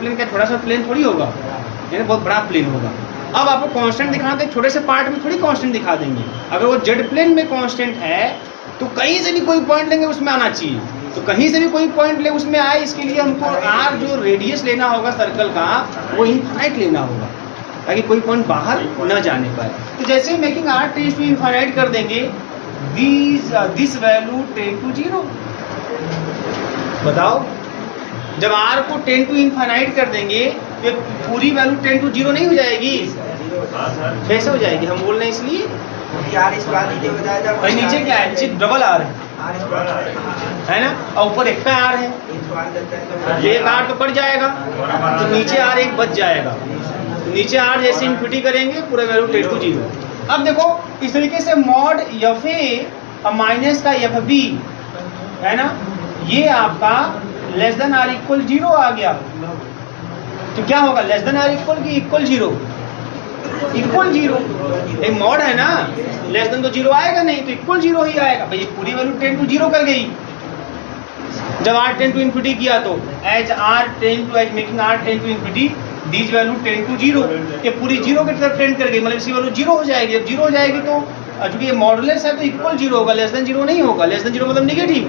Plane क्या थोड़ा सा प्लेन थोड़ी होगा, यानी बहुत बड़ा प्लेन होगा। अब आपको कांस्टेंट दिखाना तो छोटे से पार्ट में थोड़ी कांस्टेंट दिखा देंगे। अगर वो जेड प्लेन में कांस्टेंट है तो कहीं से भी कोई पॉइंट लेंगे उसमें आना चाहिए, तो कहीं से भी कोई पॉइंट ले उसमें आए, इसके लिए हमको आर जो रेडियस लेना होगा सर्कल का वो इनफाइनाइट लेना होगा ताकि कोई पॉइंट बाहर न जाने पाए। तो जैसे making r tends to infinite कर देंगे, दिस वैल्यू टेंड टू 0। बताओ, जब आर को 10 टू इनफाइनाइट कर देंगे तो पूरी वैल्यू 10 टू 0 नहीं हो जाएगी? कैसे हो जाएगी? हम बोल रहे हैं इसलिए भाई नीचे क्या है, नीचे डबल आर है ना, और ऊपर एक का आर है, एक आर तो कट जाएगा तो नीचे आर एक बच जाएगा। तो नीचे आर जैसे इन्फिनिटी करेंगे पूरा वैल्यू 10 टू 0। अब देखो इस तरीके से मॉड एफ ए माइनस का एफ बी है ना, ये आपका लेस देन आर इक्वल 0 आ गया। तो क्या होगा, लेस देन आर इक्वल की इक्वल 0? इक्वल 0। एक मॉड है ना, लेस देन तो 0 आएगा नहीं, तो इक्वल 0 ही आएगा। भाई पूरी वैल्यू 10 टू 0 कर गई। जब r 10 टू इन्फिनिटी किया तो as making r 10 to infinity this value 10 to 0, ये पूरी 0 की तरफ टेंड कर गई, मतलब इसकी वैल्यू 0 हो जाएगी। जब 0 हो जाएगी तो चूंकि ये मॉडुलस है तो इक्वल 0 होगा, लेस देन 0 नहीं होगा। लेस देन 0 मतलब निगेटिव।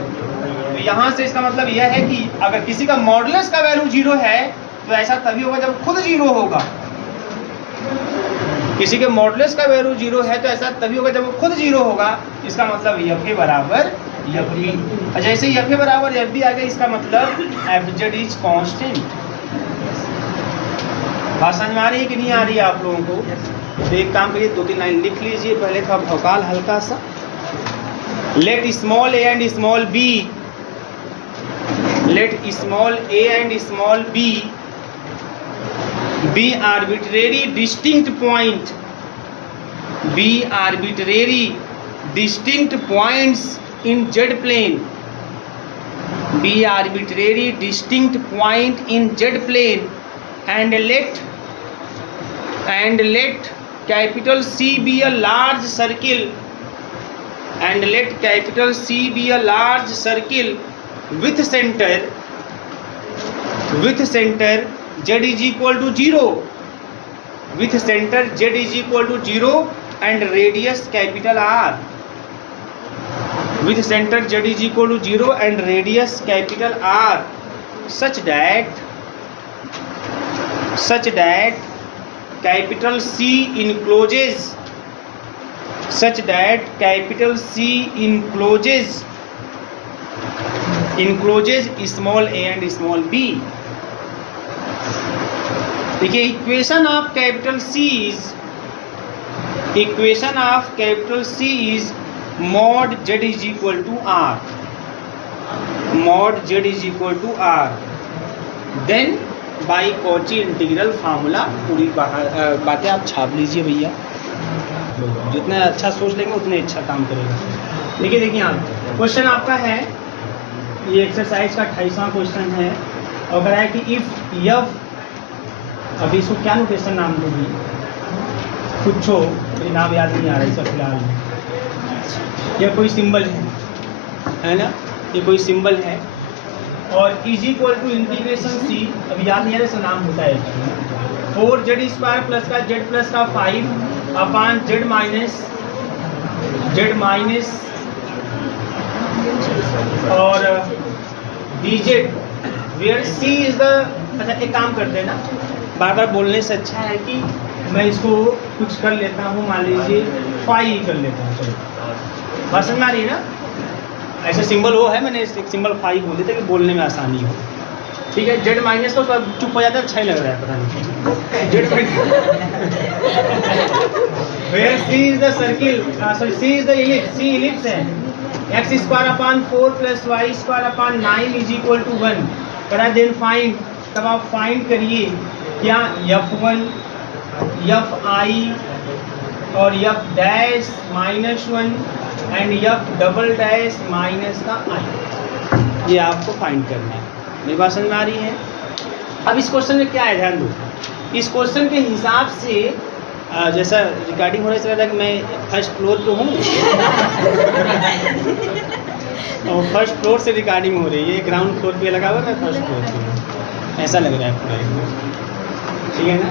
तो यहाँ से इसका मतलब यह है कि अगर किसी का मॉडुलस का वैल्यू 0 है तो ऐसा तभी होगा जब खुद 0 होगा। किसी के मॉडुलस का वैल्यू 0 है तो ऐसा तभी होगा जब वो खुद 0 होगा। इसका मतलब एफ ए बराबर एफ बी। जैसे एफ ए बराबर एफ बी आ गया, इसका मतलब एफ जेड इज कांस्टेंट। बात समझ में आ रही है कि नहीं आ रही है आप लोगों को? तो एक काम करिए, 2-3 लाइन लिख लीजिए पहले का भौकाल हल्का सा। Let small a and small b, let small a and small b be arbitrary distinct point, be arbitrary distinct points in z plane, be arbitrary distinct point in z plane, and let capital C be a large circle, and let capital C be a large circle with center z is equal to 0, with center z is equal to 0 and radius capital R, with center z is equal to 0 and radius capital R, such that capital C encloses, such that capital C encloses small a and small b। देखिए equation of capital C is mod z is equal to r, mod z is equal to r. Then by Cauchy integral formula पूरी बातें आप छाप लीजिए भैया, जितना अच्छा सोच लेंगे उतने अच्छा काम करेगा। देखिए आप क्वेश्चन आपका है, ये एक्सरसाइज का 28वां क्वेश्चन है और कह रहा है कि इफ यफ, अभी इसको क्या नोटेशन नाम दूंगी कुछ हो, मेरी नाम याद नहीं आ रहा इसका फिलहाल। यह कोई सिंबल है ना, ये कोई सिंबल है और इज इक्वल टू इंटीग्रेशन सी, अभी याद नहीं आ रहा इसका नाम होता है 4z² प्लस का z प्लस का 5 अपान z माइनस और dz where c is the. अच्छा एक काम करते हैं ना, बार बार बोलने से अच्छा है कि मैं इसको कुछ कर लेता हूँ, मान लीजिए फाई कर लेता हूँ। चलो बात समझ में आ रही है ना, ऐसे सिंबल वो है, मैंने एक सिंबल फाई बोल दिया कि बोलने में आसानी हो। ठीक है, जेड माइनस को चुप हो जाता है, अच्छा ही लग रहा है, पता नहीं z where c is the circle, sorry c is the ellipse, c ellipse है, x² upon 4 plus y² upon 9 is equal to 1 करा। देन फाइंड, तब आप फाइंड करिए क्या f1 fi और f dash -1 and f double dash minus का i, ये आपको फाइंड करना है। मेरी बात समझ में आ रही है? अब इस क्वेश्चन में क्या है, ध्यान दो। इस क्वेश्चन के हिसाब से जैसा रिकॉर्डिंग हो रहा है, चल रहा है कि मैं फर्स्ट फ्लोर पे हूँ और फर्स्ट फ्लोर से रिकॉर्डिंग हो रही है, ग्राउंड फ्लोर पे लगा हुआ, मैं फर्स्ट फ्लोर पे हूँ। ऐसा लग रहा है पूरा एकदम, ठीक है ना।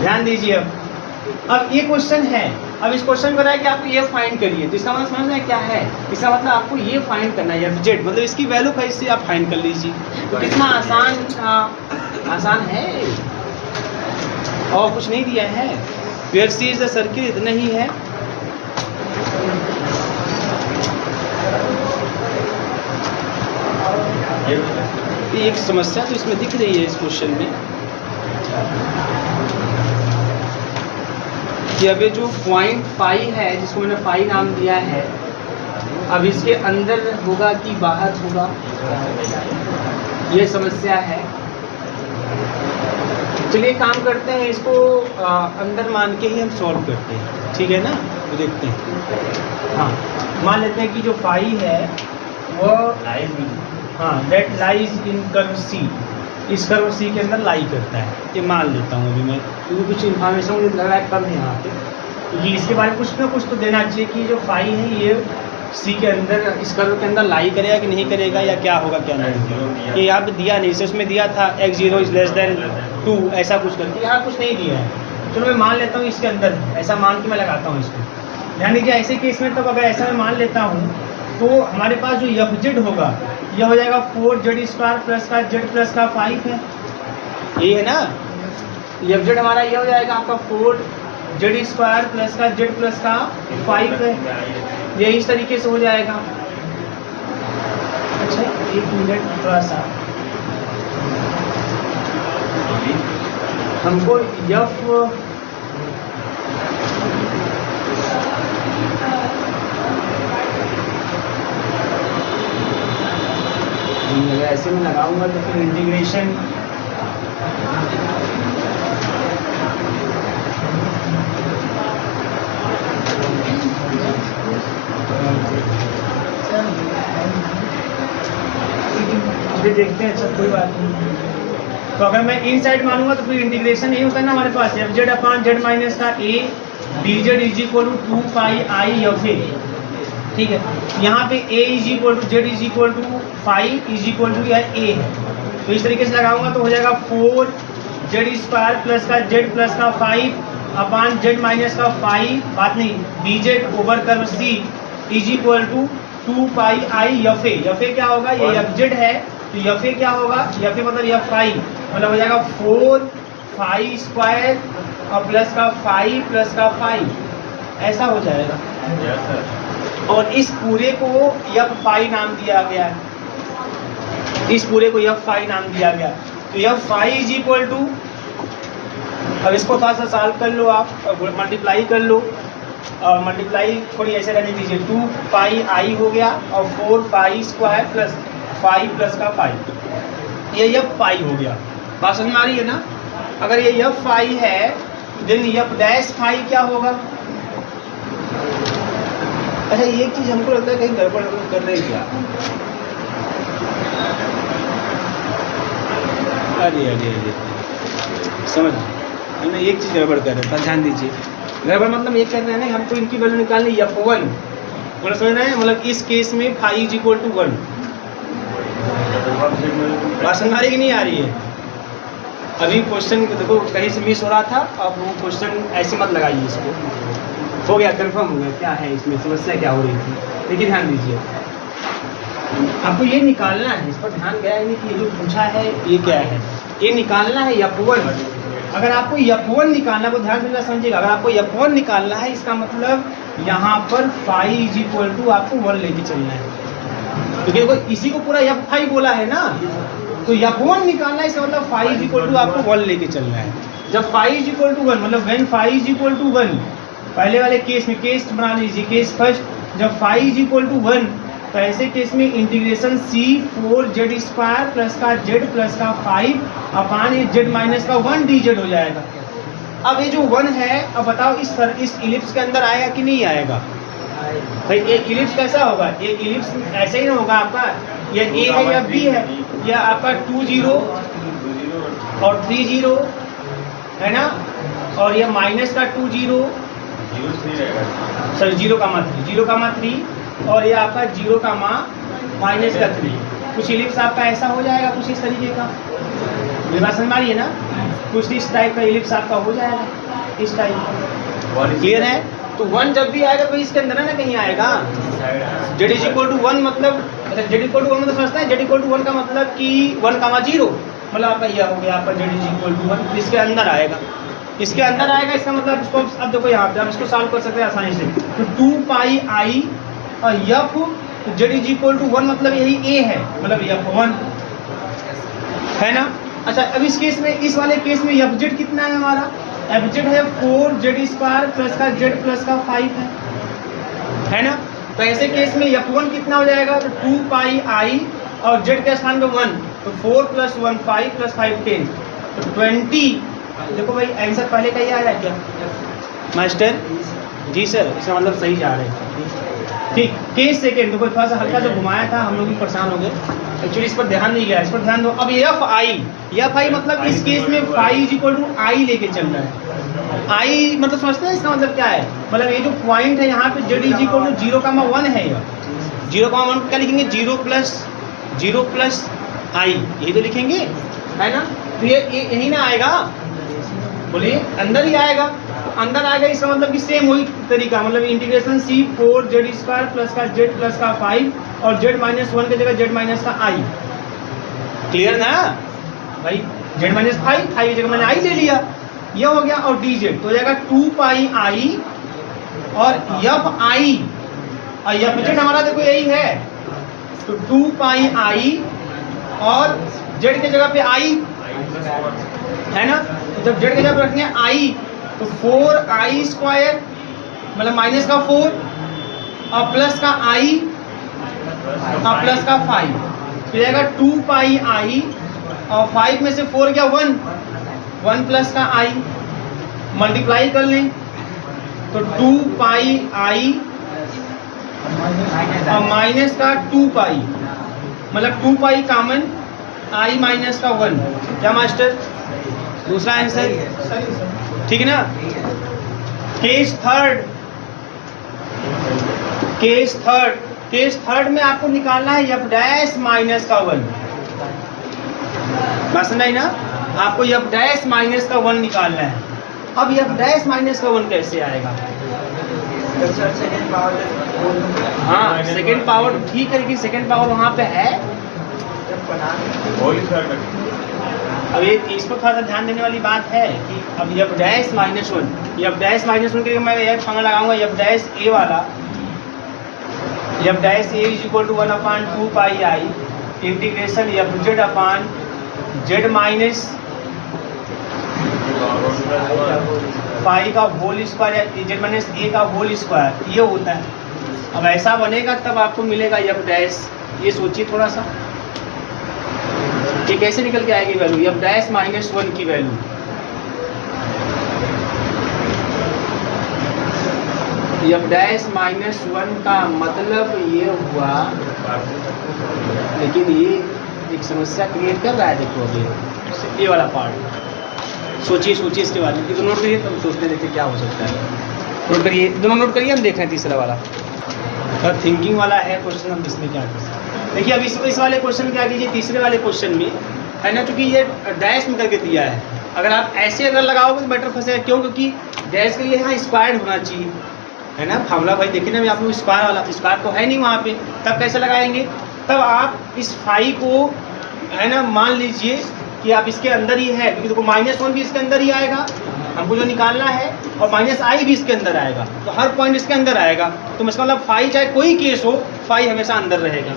ध्यान दीजिए अब ये क्वेश्चन है, अब इस क्वेश्चन पर है कि आपको ये फाइंड करिए, तो इसका मतलब समझ में क्या है, इसका मतलब आपको ये फाइंड करना है FZ, मतलब इसकी वैल्यू कैसे आप फाइंड कर लीजिए। तो कितना आसान था, आसान है और कुछ नहीं दिया है। Where c is the circle, इतना ही है। ये एक समस्या तो इसमें दिख रही है इस क्वेश्चन में कि अब ये जो पॉइंट फाई है, जिसको मैंने फाई नाम दिया है, अब इसके अंदर होगा कि बाहर होगा, ये समस्या है। चलिए काम करते हैं, इसको अंदर मान के ही हम सॉल्व करते हैं, ठीक है ना। तो देखते हैं, हाँ मान लेते हैं कि जो फाई है वो दैट लाइज इन कर्व सी, इस कर्व सी के अंदर लाई करता है, ये मान लेता हूँ अभी मैं, क्योंकि कुछ इन्फॉर्मेशन मुझे लग रहा है कम है यहाँ पे, क्योंकि इसके बारे में कुछ ना कुछ तो देना चाहिए कि जो फाई है ये सी के अंदर, इस कर्व के अंदर लाई करेगा कि नहीं करेगा, या क्या होगा क्या नहीं होगा। ये यहाँ पे दिया नहीं, इसे उसमें दिया था x0 इज लेस देन 2 ऐसा कुछ करके, यहाँ कुछ नहीं दिया है। चलो मैं मान लेता हूँ इसके अंदर, ऐसा मान के मैं लगाता हूँ इसको। ध्यान दीजिए ऐसे केस में, तब अगर ऐसा मैं मान लेता हूँ तो हमारे पास जो FZ होगा यह हो जाएगा 4z² प्लस का z प्लस का 5 है, ये है ना। FZ हमारा ये हो जाएगा आपका 4z² प्लस का z प्लस का 5 है, ये इस तरीके से हो जाएगा। अच्छा एक मिनट, थोड़ा सा हमको अगर ऐसे में लगाऊंगा तो फिर इंटीग्रेशन देखते हैं। अच्छा कोई बात नहीं, तो अगर मैं इन साइड मानूंगा तो फिर इंटीग्रेशन यही होता है ना हमारे पास, FZ अपॉन Z माइनस का A dz is equal to 2 pi i f a, ठीक है। यहाँ पे A is equal to Z is equal to 5 is equal to यह A है, तो इस तरीके से लगाऊंगा तो हो जाएगा 4z² प्लस का Z प्लस का 5 अपॉन Z माइनस का 5, बात नहीं, dz over curve C is equal to 2 pi i f a क्या होगा, ये FZ है, तो एफ ए क्या होगा, एफ ए मतलब यह 5, मतलब हो जाएगा 4 5 स्क्वायर और प्लस का 5 प्लस का 5, ऐसा हो जाएगा। और इस पूरे को F5 नाम दिया गया है, इस पूरे को F5 नाम दिया गया, तो F5 इज इक्वल टू, अब इसको थोड़ा सा सॉल्व कर लो आप, मल्टीप्लाई कर लो, और मल्टीप्लाई थोड़ी ऐसे रहने दीजिए, 2 पाई आई हो गया और 4 पाई स्क्वायर प्लस 5 प्लस का 5, ये F5 हो गया। बात समझ में आ रही है ना। अगर ये F5 है देन F' क्या होगा। अच्छा एक चीज हमको लगता है कहीं गड़बड़ कर रहे हैं क्या, अरे समझ मैं एक चीज गड़बड़ कर रहा था, ध्यान दीजिए। गड़बड़ मतलब ये कर रहे हैं ना, हमको इनकी वैल्यू निकालनी F1, मतलब समझ रहे हैं, मतलब इस केस में फाई इज इक्वल टू 1। बात समझ आ रही कि नहीं आ रही है। अभी क्वेश्चन देखो कहीं से मिस हो रहा था, अब वो क्वेश्चन ऐसे मत लगाइए, इसको हो गया कंफर्म हो गया क्या है इसमें समस्या क्या हो रही थी। देखिए ध्यान दीजिए, आपको ये निकालना है, इस पर ध्यान गया है नहीं कि ये जो पूछा है ये क्या है, ये निकालना है F1। अगर आपको F1 निकालना, को ध्यान से समझिएगा, अगर आपको F1 निकालना है इसका मतलब यहाँ पर फाई इज इक्वल टू आपको 1 लेके चलना है, क्योंकि इसी को पूरा F5 बोला है ना, तो F1 निकालना है, इसका मतलब फाई इज इक्वल टू आपको 1 लेके चलना है। जब फाई इज इक्वल टू 1 मतलब when phi is equal to 1, पहले वाले केस में केस बना लीजिए, केस फर्स्ट, जब फाई इज इक्वल टू 1 तो ऐसे केस में इंटीग्रेशन C 4z² प्लस का Z प्लस का 5 अपान ये Z माइनस का 1 dz हो जाएगा। अब ये जो 1 है, अब बताओ इस इलिप्स के अंदर आएगा कि नहीं आएगा। भाई ये इलिप्स कैसा होगा, ये इलिप्स ऐसे ही ना होगा आपका, ये A है या B है, या आपका 2 0 और 3 0 है ना, और ये माइनस का 2 0 सॉरी 0,3 और ये आपका 0, माइनस का 3, कुछ इलिप्स आपका ऐसा हो जाएगा, कुछ इस तरीके का, मेरी बात समझ में आ रही है ना, कुछ इस टाइप का इलिप्स आपका हो जाएगा, इस टाइप का। क्लियर है? तो 1 जब भी आएगा तो इसके अंदर है ना कहीं आएगा। z इज इक्वल टू 1 मतलब, z इक्वल टू 1 मतलब समझते हैं, z इक्वल टू 1 का मतलब कि 1,0 मतलब आपका यह हो गया आपका z इज इक्वल टू 1, इसके अंदर आएगा, इसके अंदर आएगा। इसका मतलब इसको अब देखो यहाँ पे हम इसको सॉल्व कर सकते हैं आसानी से। तो 2 पाई आई और f z is equal to 1 मतलब यही a है, मतलब यफ 1 है ना। अच्छा अब इस केस में, इस वाले केस में एफ जेड कितना है हमारा, एफ जेड है 4z² प्लस का z प्लस का 5 है ना। तो ऐसे केस में f1 कितना हो जाएगा, तो 2 पाई आई और z के स्थान पे 1, तो 4 + 1 5 + 5 10, तो 20। देखो भाई आंसर पहले का ही आ रहा है क्या मास्टर जी? सर इसका मतलब सही जा रहे हैं। ठीक, केस सेकेंड देखो, थोड़ा सा हल्का जो घुमाया था हम लोग भी परेशान हो गए, एक्चुअली इस पर ध्यान नहीं गया, इस पर ध्यान दो। अब एफ आई मतलब इस केस में फाई इज इक्वल टू आई लेके चल रहा है। आई मतलब समझते हैं इसका मतलब क्या है, मतलब ये जो पॉइंट है यहाँ पे z इज इक्वल टू 0,1 है, 0,1 क्या लिखेंगे, 0 प्लस आई, यही तो लिखेंगे है ना। तो ये यही ना आएगा, बोलिए अंदर ही आएगा, अंदर आएगा, इसका मतलब कि सेम वही तरीका, मतलब इंटीग्रेशन c 4z² प्लस का z प्लस का 5 और z - 1 की जगह z माइनस का i। क्लियर ना भाई, z - 5 की जगह मैंने i ले लिया, यह हो गया। और dz तो हो जाएगा 2 पाई i और यफ i, और यफ z हमारा देखो यही है, तो 2 पाई i और z की जगह पे i है ना। जब z की जगह पे रखनी है i तो 4i² मतलब माइनस का 4 और प्लस का i और प्लस का 5, तो जाएगा 2 पाई i और 5 में से 4 क्या 1 प्लस का i, मल्टीप्लाई कर लें तो 2 पाई i और माइनस का 2 पाई, मतलब 2 पाई कॉमन, i माइनस का 1, क्या मास्टर दूसरा आंसर ठीक है ना। केस थर्ड में आपको निकालना है f डैश माइनस का 1, बात समझ आई ना, आपको f डैश माइनस का 1 निकालना है। अब f डैश माइनस का 1 कैसे आएगा, हाँ सेकेंड पावर ठीक है, लेकिन सेकेंड पावर वहाँ पे है। अब ये इस पर थोड़ा सा ध्यान देने वाली बात है कि अब f dash minus 1, f dash minus 1 के लिए मैं यह फॉर्मूला लगाऊंगा, f डैश a वाला, f dash a is equal to 1/2 pi i integration f z upon z minus 5 का होल स्क्वायर या z माइनस a का होल स्क्वायर, ये होता है। अब ऐसा बनेगा तब आपको मिलेगा f डैश, ये सोचिए थोड़ा सा ये कैसे निकल के आएगी वैल्यू, f डैश माइनस 1 की वैल्यू, f डैश माइनस 1 का मतलब ये हुआ, लेकिन ये एक समस्या क्रिएट कर रहा है। देखो अभी ये वाला पार्ट सोचिए इसके बारे में, नोट करिए तब सोचते देखिए क्या हो सकता है, नोट करिए, दोनों नोट करिए, हम देख रहे हैं तीसरा वाला और थिंकिंग वाला है क्वेश्चन, हम इसमें क्या कर सकते हैं। देखिए अब इस वाले क्वेश्चन क्या कीजिए, तीसरे वाले क्वेश्चन में है ना, क्योंकि ये डैश में करके दिया है, अगर आप ऐसे अगर लगाओगे तो बेटर फंसेगा, क्यों, क्योंकि डैश के लिए यहाँ स्क्वायर होना चाहिए है ना, फार्मूला भाई देखिए ना, मैं आप लोग स्क्वायर वाला, स्क्वायर तो है नहीं वहाँ पे, तब कैसे लगाएंगे, तब आप इस फाई को है ना मान लीजिए कि आप इसके अंदर ही है, क्योंकि देखो -1 भी इसके अंदर ही आएगा हमको जो निकालना है, और -i भी इसके अंदर आएगा, तो हर पॉइंट इसके अंदर आएगा, तो इसका मतलब फाई चाहे कोई केस हो, फाई हमेशा अंदर रहेगा।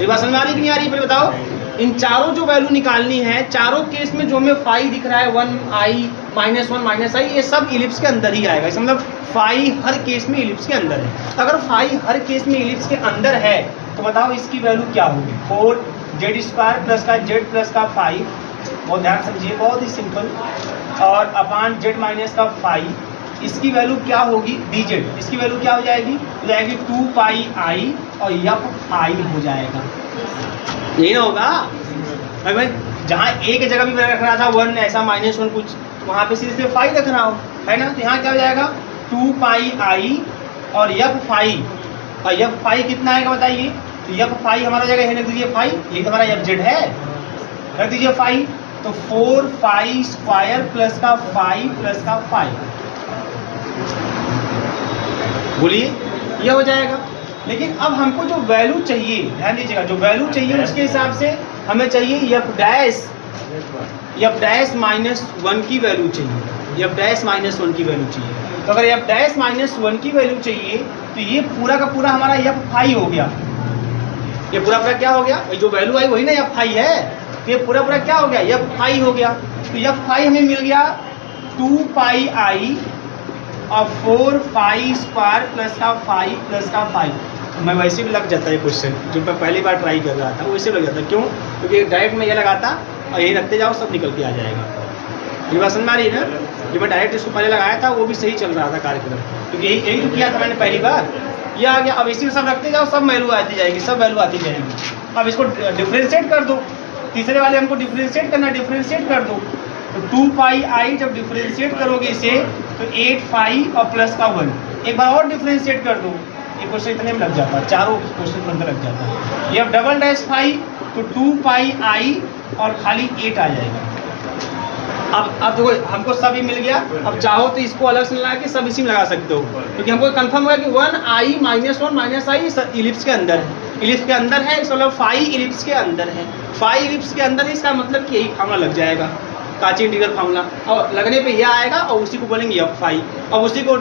ये बात समझ आ रही कि नहीं आ रही, पहले बताओ। इन चारों जो वैल्यू निकालनी है, चारों केस में जो हमें फाई दिख रहा है 1i -1 -i, ये सब इलिप्स के अंदर ही आएगा, इसका मतलब फाई हर केस में इलिप्स के अंदर है। अगर फाई हर केस में इलिप्स के अंदर है तो बताओ इसकी वैल्यू क्या होगी, 4z² प्लस का z प्लस का 5, बहुत ध्यान समझिए, बहुत ही सिंपल, और अपान z माइनस का 5, इसकी वैल्यू क्या होगी dz, इसकी वैल्यू क्या हो जाएगी, 2 पाई i और f 5 हो जाएगा, यही ना होगा। अगर मैं जहाँ a की जगह भी मैं रख रहा था 1 ऐसा -1 कुछ, वहाँ पे सीधे 5 रख रहा हूँ है ना, तो यहाँ क्या हो जाएगा 2 पाई i और f 5, और f 5 कितना आएगा बताइए, तो एफ फाई हमारा जगह है, रख दीजिए फाई, ये तो हमारा एफ जेड है, रख दीजिए फाई। तो 4 फाई स्क्वायर प्लस का फाई प्लस का फाई, बोलिए ये हो जाएगा। लेकिन अब हमको जो वैल्यू चाहिए, ध्यान दीजिएगा, जो वैल्यू चाहिए उसके हिसाब से हमें चाहिए एफ डैश माइनस 1 की वैल्यू चाहिए, एफ डैश माइनस 1 की वैल्यू चाहिए। तो अगर एफ डैश माइनस 1 की वैल्यू चाहिए तो ये पूरा का पूरा हमारा एफ फाई हो गया, ये पूरा पूरा क्या हो गया, जो वैल्यू आई वही ना एफ फाई है, तो ये पूरा पूरा क्या हो गया, एफ फाई हो गया। तो एफ फाई हमें मिल गया 2 पाई आई और 4 फाई स्क्वायर प्लस का फाई प्लस का फाई। मैं वैसे भी लग जाता है क्वेश्चन, जो मैं पहली बार ट्राई कर रहा था वैसे लग जाता, क्यों? क्योंकि डायरेक्ट में ये लगाता और यही रखते जाओ, सब निकल के आ जाएगा। ये बात समझ में आ रही है ना? जो मैं डायरेक्ट इसको पहले लगाया था वो भी सही चल रहा था कार्यक्रम, क्योंकि यही तो किया था मैंने पहली बार, ये आ गया। अब इसी में सब रखते जाओ, सब वैल्यू आती जाएगी, सब वैल्यू आती जाएगी। अब इसको डिफ्रेंशिएट कर दो, तीसरे वाले हमको डिफ्रेंशिएट करना, डिफ्रेंशिएट कर दो। तो 2 पाई आई जब डिफ्रेंशिएट करोगे इसे तो 8 फाई और प्लस का 1, एक बार और डिफ्रेंशिएट कर दो, ये क्वेश्चन इतने में लग जाता है, चारों क्वेश्चन के अंदर लग जाता है। ये अब डबल डैश फाई तो 2 पाई आई और खाली 8 आ जाएगा। अब देखो हमको सब ही मिल गया। अब चाहो तो इसको अलग से लगा के सब इसी में लगा सकते हो, क्योंकि हमको कंफर्म हुआ कि 1 आई माइनस 1 माइनस आई इलिप्स के अंदर है, इलिप्स के अंदर है, इसका मतलब फाई इलिप्स के अंदर है, फाई इलिप्स के अंदर है, इसका मतलब कि यही फार्मूला लग जाएगा, काची इंटीग्रल फार्मूला। और लगने पे यह आएगा और उसी को बोलेंगे एफ फाई, और उसी को